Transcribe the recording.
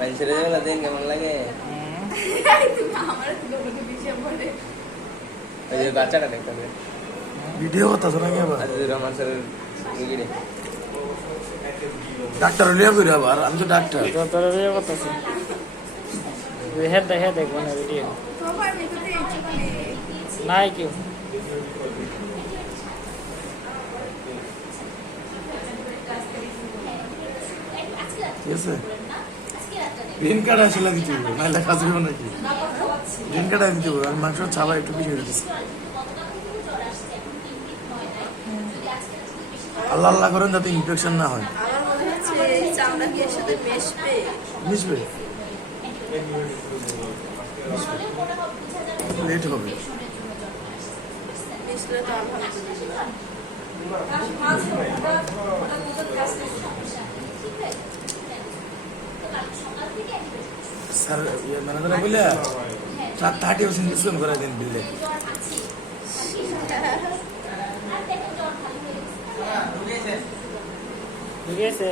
মানুষের যেগুলো দেন কেমন লাগে? ওই যে বাচ্চাটা দেখতে হবে। ভিডিও করতেছ নাকি আবার? আজিজুর রহমান স্যারের রুগীরে। ডাক্তার লিয়া করি আবার, আমি তো ডাক্তার। তোর ভিডিও করতেছি। হেড দেখবো না ভিডিও। নাই কেউ। ঠিক আছে, ঋণ কার্ড আসলে দিতে হবে, নাহলে কাজ হবে নাকি? ঋণ কার্ড দিতে হবে, আমি মাংস ছাবা একটু বেশি হয়ে দিচ্ছি। আল্লাহ আল্লাহ করেন যাতে ইনফেকশন না হয়। আমার মনে হচ্ছে এই চামড়া কি এর সাথে মিশবে? মিশবে, লেট হবে। মিশলে তো আলহামদুলিল্লাহ। স্যার ম্যানেজার বললে 30% ডিসকাউন্ট করে দিন বিলে। ঠিক আছে।